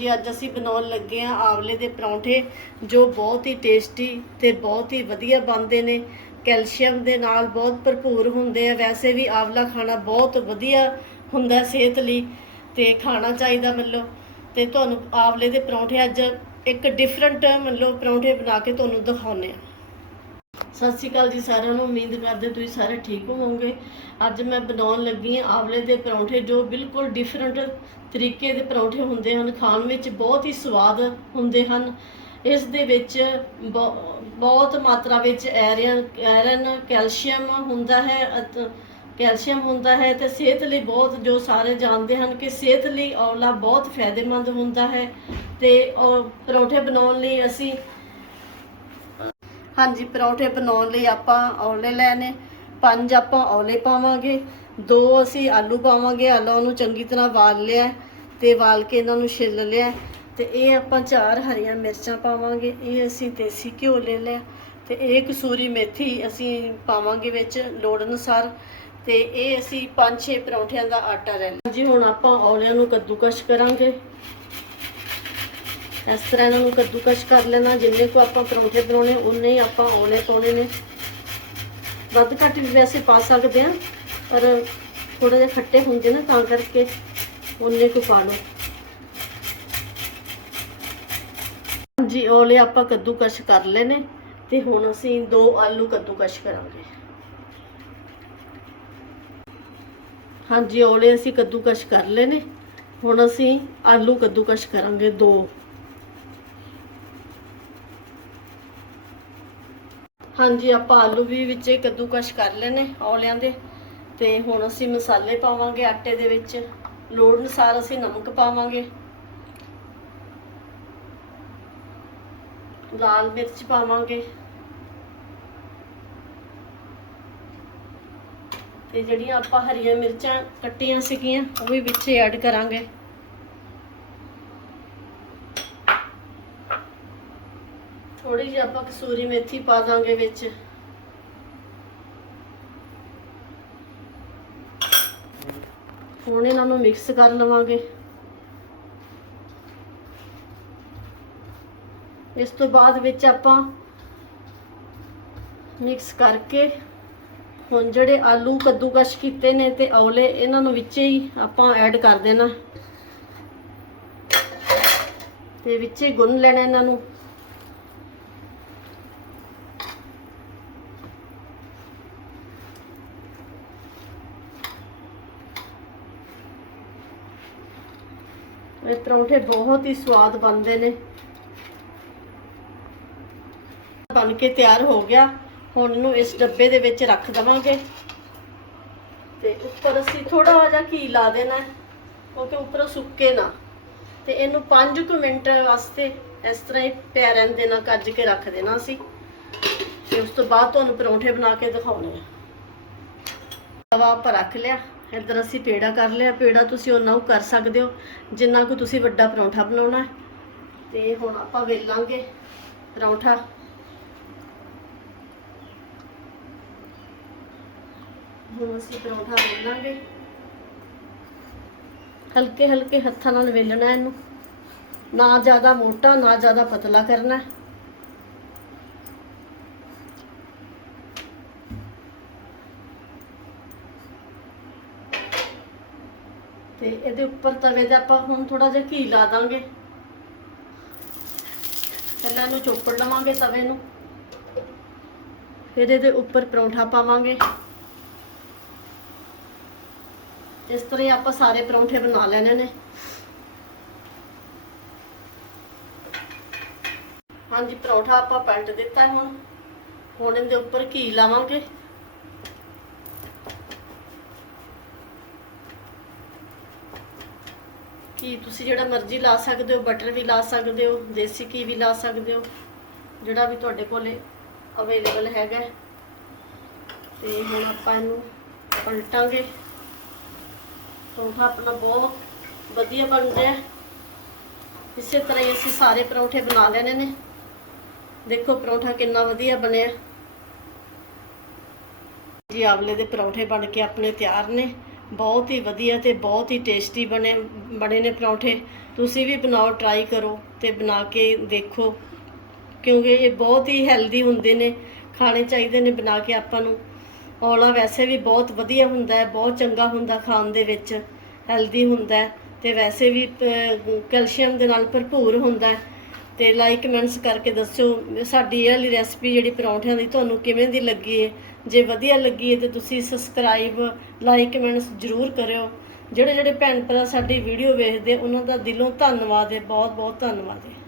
ਹਾਂਜੀ, ਅੱਜ ਅਸੀਂ ਬਣਾਉਣ ਲੱਗੇ ਆ ਆਵਲੇ ਦੇ ਪਰੌਂਠੇ, ਜੋ ਬਹੁਤ ਹੀ ਟੇਸਟੀ ਤੇ ਬਹੁਤ ਹੀ ਵਧੀਆ ਬਣਦੇ ਨੇ। ਕੈਲਸ਼ੀਅਮ ਦੇ ਨਾਲ ਬਹੁਤ ਭਰਪੂਰ ਹੁੰਦੇ ਆ। ਵੈਸੇ ਵੀ ਆਵਲਾ ਖਾਣਾ ਬਹੁਤ ਵਧੀਆ ਹੁੰਦਾ ਸਿਹਤ ਲਈ ਤੇ ਖਾਣਾ ਚਾਹੀਦਾ ਮਤਲਬ। ਤੇ ਤੁਹਾਨੂੰ ਆਵਲੇ ਦੇ ਪਰੌਂਠੇ ਅੱਜ ਇੱਕ ਡਿਫਰੈਂਟ ਮਤਲਬ ਪਰੌਂਠੇ ਬਣਾ ਕੇ ਤੁਹਾਨੂੰ ਦਿਖਾਉਂਦੇ ਆ ਸਤਿ ਸ਼੍ਰੀ ਅਕਾਲ ਜੀ ਸਾਰਿਆਂ ਨੂੰ। ਉਮੀਦ ਕਰਦੇ ਤੁਸੀਂ ਸਾਰੇ ਠੀਕ ਹੋਵੋਗੇ। ਅੱਜ ਮੈਂ ਬਣਾਉਣ ਲੱਗੀ ਹਾਂ ਆਵਲੇ ਦੇ ਪਰੌਂਠੇ, ਜੋ ਬਿਲਕੁਲ ਡਿਫਰੈਂਟ ਤਰੀਕੇ ਦੇ ਪਰੌਂਠੇ ਹੁੰਦੇ ਹਨ। ਖਾਣ ਵਿੱਚ ਬਹੁਤ ਹੀ ਸਵਾਦ ਹੁੰਦੇ ਹਨ। ਇਸ ਦੇ ਵਿੱਚ ਬਹੁ- ਬਹੁਤ ਮਾਤਰਾ ਵਿੱਚ ਆਇਰਨ ਐਰਨ ਕੈਲਸ਼ੀਅਮ ਹੁੰਦਾ ਹੈ ਕੈਲਸ਼ੀਅਮ ਹੁੰਦਾ ਹੈ ਤੇ ਸਿਹਤ ਲਈ ਬਹੁਤ, ਜੋ ਸਾਰੇ ਜਾਣਦੇ ਹਨ ਕਿ ਸਿਹਤ ਲਈ ਔਲਾ ਬਹੁਤ ਫਾਇਦੇਮੰਦ ਹੁੰਦਾ ਹੈ। ਤੇ ਉਹ ਪਰੌਂਠੇ ਬਣਾਉਣ ਲਈ ਅਸੀਂ ਹਾਂਜੀ, ਪਰੌਂਠੇ ਬਣਾਉਣ ਲਈ ਆਪਾਂ ਔਲੇ ਲੈਣੇ, ਪੰਜ ਆਪਾਂ ਔਲੇ ਪਾਵਾਂਗੇ, ਦੋ ਅਸੀਂ ਆਲੂ ਪਾਵਾਂਗੇ ਆਲੂਆਂ ਨੂੰ ਚੰਗੀ ਤਰ੍ਹਾਂ ਵਾਲ ਲਿਆ, ਤੇ ਵਾਲ ਕੇ ਇਹਨਾਂ ਨੂੰ ਛਿੱਲ ਲਿਆ, ਤੇ ਇਹ ਆਪਾਂ ਚਾਰ ਹਰੀਆਂ ਮਿਰਚਾਂ ਪਾਵਾਂਗੇ, ਇਹ ਅਸੀਂ ਦੇਸੀ ਘਿਓ ਲੈ ਲਿਆ, ਤੇ ਇਹ ਕਸੂਰੀ ਮੇਥੀ ਅਸੀਂ ਪਾਵਾਂਗੇ ਵਿੱਚ ਲੋੜ ਅਨੁਸਾਰ, ਤੇ ਇਹ ਅਸੀਂ ਪੰਜ ਛੇ ਪਰੌਂਠਿਆਂ ਦਾ ਆਟਾ ਲੈ ਲਿਆ। ਜੀ ਹੁਣ ਆਪਾਂ ਔਲਿਆਂ ਨੂੰ ਕੱਦੂਕਸ਼ ਕਰਾਂਗੇ। ਇਸ ਤਰ੍ਹਾਂ ਇਹਨਾਂ ਨੂੰ ਕੱਦੂਕਸ਼ ਕਰ ਲੈਣਾ, ਜਿੰਨੇ ਕੋ ਆਪਾਂ ਪਰੌਂਠੇ ਬਣਾਉਣੇ ਉਨੇ ਹੀ ਆਪਾਂ ਔਲੇ ਪਾਉਣੇ ਨੇ। ਵੱਧ ਘੱਟ ਵੀ ਵੈਸੇ ਪਾ ਸਕਦੇ ਆ ਪਰ ਥੋੜਾ ਜਿਹਾ ਖੱਟੇ ਹੁੰਦੇ ਨੇ, ਤਾਂ ਕਰਕੇ ਉਨੇ ਕੁ ਪਾ ਲਓ। ਹਾਂਜੀ ਔਲੇ ਆਪਾਂ ਕੱਦੂਕਸ਼ ਕਰ ਲਏ ਨੇ ਤੇ ਹੁਣ ਅਸੀਂ ਦੋ ਆਲੂ ਕੱਦੂਕਸ਼ ਕਰਾਂਗੇ। ਹਾਂਜੀ ਔਲੇ ਅਸੀਂ ਕੱਦੂਕਸ਼ ਕਰ ਲਏ ਹੁਣ ਅਸੀਂ ਆਲੂ ਕੱਦੂਕਸ਼ ਕਰਾਂਗੇ ਦੋ। ਹਾਂਜੀ, ਆਪਾਂ ਆਲੂ ਵੀ ਵਿੱਚ ਹੀ ਕੱਦੂਕਸ਼ ਕਰ ਲਏ ਔਲਿਆਂ ਦੇ ਤੇ ਹੁਣ ਅਸੀਂ ਮਸਾਲੇ ਪਾਵਾਂਗੇ ਆਟੇ ਦੇ ਵਿੱਚ। ਲੋੜ ਅਨੁਸਾਰ ਅਸੀਂ ਨਮਕ ਪਾਵਾਂਗੇ। ਲਾਲ ਮਿਰਚ ਪਾਵਾਂਗੇ। ਤੇ ਜਿਹੜੀਆਂ ਆਪਾਂ ਹਰੀਆਂ ਮਿਰਚਾਂ ਕੱਟੀਆਂ ਸੀਗੀਆਂ, ਉਹ ਵੀ ਵਿੱਚ ਐਡ ਕਰਾਂਗੇ। ਥੋੜੀ ਜਿਹੀ ਆਪਾਂ ਕਸੂਰੀ ਮੇਥੀ ਪਾ ਦਾਂਗੇ ਵਿੱਚ। ਹੁਣ ਇਹਨਾਂ ਨੂੰ ਮਿਕਸ ਕਰ ਲਵਾਂਗੇ। ਇਸ ਤੋਂ ਬਾਅਦ ਵਿੱਚ ਆਪਾਂ ਮਿਕਸ ਕਰਕੇ ਹੁਣ ਜਿਹੜੇ ਆਲੂ ਕੱਦੂਕਸ਼ ਕੀਤੇ ਨੇ ਤੇ ਔਲੇ, ਇਹਨਾਂ ਨੂੰ ਵਿੱਚ ਹੀ ਆਪਾਂ ਐਡ ਕਰ ਦੇਣਾ। ਤੇ ਵਿੱਚ ਹੀ ਗੁੰਨ ਲੈਣਾ ਇਹਨਾਂ ਨੂੰ। ਇਹ ਪਰੌਂਠੇ ਬਹੁਤ ਹੀ ਸਵਾਦ ਬਣਦੇ ਨੇ। ਬਣ ਕੇ ਤਿਆਰ ਹੋ ਗਿਆ। ਹੁਣ ਇਹਨੂੰ ਇਸ ਡੱਬੇ ਦੇ ਵਿੱਚ ਰੱਖ ਦਵਾਂਗੇ। ਤੇ ਉੱਪਰ ਅਸੀਂ ਥੋੜਾ ਜਿਹਾ ਘੀ ਲਾ ਦੇਣਾ ਹੈ, ਕਿਉਂਕਿ ਉੱਪਰੋਂ ਸੁੱਕੇ ਨਾ। ਤੇ ਇਹਨੂੰ 5 ਕੁ ਮਿੰਟ ਵਾਸਤੇ ਇਸ ਤਰ੍ਹਾਂ ਹੀ ਪਿਆ ਰਹਿਣ ਦੇਣਾ ਕੱਜ ਕੇ ਰੱਖ ਦੇਣਾ ਅਸੀਂ। ਤੇ ਉਸ ਤੋਂ ਬਾਅਦ ਤੁਹਾਨੂੰ ਪਰੌਂਠੇ ਬਣਾ ਕੇ ਦਿਖਾਉਣੇ ਆ। ਤਵਾ ਆਪਾਂ ਰੱਖ ਲਿਆ। ਇੱਧਰ ਅਸੀਂ ਪੇੜਾ ਕਰ ਲਿਆ, ਪੇੜਾ ਤੁਸੀਂ ਉਹਨਾਂ ਨੂੰ ਕਰ ਸਕਦੇ ਹੋ, ਜਿੰਨਾ ਕੁ ਤੁਸੀਂ ਵੱਡਾ ਪਰੌਂਠਾ ਬਣਾਉਣਾ ਹੈ। ਤੇ ਹੁਣ ਆਪਾਂ ਵੇਲਾਂਗੇ ਪਰੌਂਠਾ। ਹੁਣ ਅਸੀਂ ਪਰੌਂਠਾ ਵੇਲਾਂਗੇ। ਹਲਕੇ ਹਲਕੇ ਹੱਥਾਂ ਨਾਲ ਵੇਲਣਾ ਇਹਨੂੰ। ਨਾ ਜ਼ਿਆਦਾ ਮੋਟਾ, ਨਾ ਜ਼ਿਆਦਾ ਪਤਲਾ ਕਰਨਾ ਤੇ ਇਹਦੇ ਉੱਪਰ ਤਵੇ ਤੇ ਆਪਾਂ ਹੁਣ ਥੋੜਾ ਜਿਹਾ ਘੀ ਲਾ ਦਾਂਗੇ। ਪਹਿਲਾਂ ਇਹਨੂੰ ਚੋਪੜ ਲਵਾਂਗੇ ਤਵੇ ਨੂੰ। ਫਿਰ ਇਹਦੇ ਉੱਪਰ ਪਰੌਂਠਾ ਪਾਵਾਂਗੇ। ਇਸ ਤਰ੍ਹਾਂ ਹੀ ਆਪਾਂ ਸਾਰੇ ਪਰੌਂਠੇ ਬਣਾ ਲੈਣੇ ਨੇ। ਹਾਂਜੀ, ਪਰੌਂਠਾ ਆਪਾਂ ਪਲਟ ਦਿੱਤਾ ਹੁਣ। ਹੁਣ ਇਹਦੇ ਉੱਪਰ ਘੀ ਲਾਵਾਂਗੇ। ਘੀ ਤੁਸੀਂ ਜਿਹੜਾ ਮਰਜ਼ੀ ਲਾ ਸਕਦੇ ਹੋ, ਬਟਰ ਵੀ ਲਾ ਸਕਦੇ ਹੋ, ਦੇਸੀ ਘੀ ਵੀ ਲਾ ਸਕਦੇ ਹੋ, ਜਿਹੜਾ ਵੀ ਤੁਹਾਡੇ ਕੋਲੇ ਅਵੇਲੇਬਲ ਹੈਗਾ ਹੈ। ਤੇ ਹੁਣ ਆਪਾਂ ਇਹਨੂੰ ਪਲਟਾਂਗੇ। ਪਰੌਂਠਾ ਆਪਣਾ ਬਹੁਤ ਵਧੀਆ ਬਣ ਰਿਹਾ ਇਸੇ ਤਰ੍ਹਾਂ ਹੀ ਅਸੀਂ ਸਾਰੇ ਪਰੌਂਠੇ ਬਣਾ ਲੈਣੇ ਨੇ। ਦੇਖੋ ਪਰੌਂਠਾ ਕਿੰਨਾ ਵਧੀਆ ਬਣਿਆ। ਜੀ ਆਵਲੇ ਦੇ ਪਰੌਂਠੇ ਬਣ ਕੇ ਆਪਣੇ ਤਿਆਰ ਨੇ। ਬਹੁਤ ਹੀ ਵਧੀਆ ਤੇ ਬਹੁਤ ਹੀ ਟੇਸਟੀ ਬਣੇ ਬਣੇ ਨੇ ਪਰੌਂਠੇ। ਤੁਸੀਂ ਵੀ ਬਣਾਓ ਟਰਾਈ ਕਰੋ ਤੇ ਬਣਾ ਕੇ ਦੇਖੋ। ਕਿਉਂਕਿ ਇਹ ਬਹੁਤ ਹੀ ਹੈਲਦੀ ਹੁੰਦੇ ਨੇ, ਖਾਣੇ ਚਾਹੀਦੇ ਨੇ ਬਣਾ ਕੇ ਆਪਾਂ ਨੂੰ। ਔਲਾ ਵੈਸੇ ਵੀ ਬਹੁਤ ਵਧੀਆ ਹੁੰਦਾ ਹੈ, ਬਹੁਤ ਚੰਗਾ ਹੁੰਦਾ ਖਾਣ ਦੇ ਵਿੱਚ। ਹੈਲਦੀ ਹੁੰਦਾ ਹੈ ਤੇ ਵੈਸੇ ਵੀ ਕੈਲਸ਼ੀਅਮ ਦੇ ਨਾਲ ਭਰਪੂਰ ਹੁੰਦਾ ਹੈ। ਤੇ ਲਾਈਕ ਕਮੈਂਟਸ ਕਰਕੇ ਦੱਸਿਓ, ਸਾਡੀ ਇਹ ਵਾਲੀ ਰੈਸਪੀ ਜਿਹੜੀ ਪਰੌਂਠਿਆਂ ਦੀ ਤੁਹਾਨੂੰ ਕਿਵੇਂ ਦੀ ਲੱਗੀ ਹੈ ਜੇ ਵਧੀਆ ਲੱਗੀ ਹੈ ਤੇ ਤੁਸੀਂ ਸਬਸਕ੍ਰਾਈਬ ਲਾਈਕ ਕਮੈਂਟਸ ਜ਼ਰੂਰ ਕਰਿਓ। ਜਿਹੜੇ ਜਿਹੜੇ ਭੈਣ ਭਰਾ ਸਾਡੀ ਵੀਡੀਓ ਵੇਖਦੇ ਉਹਨਾਂ ਦਾ ਦਿਲੋਂ ਧੰਨਵਾਦ ਹੈ ਬਹੁਤ ਬਹੁਤ ਧੰਨਵਾਦ ਹੈ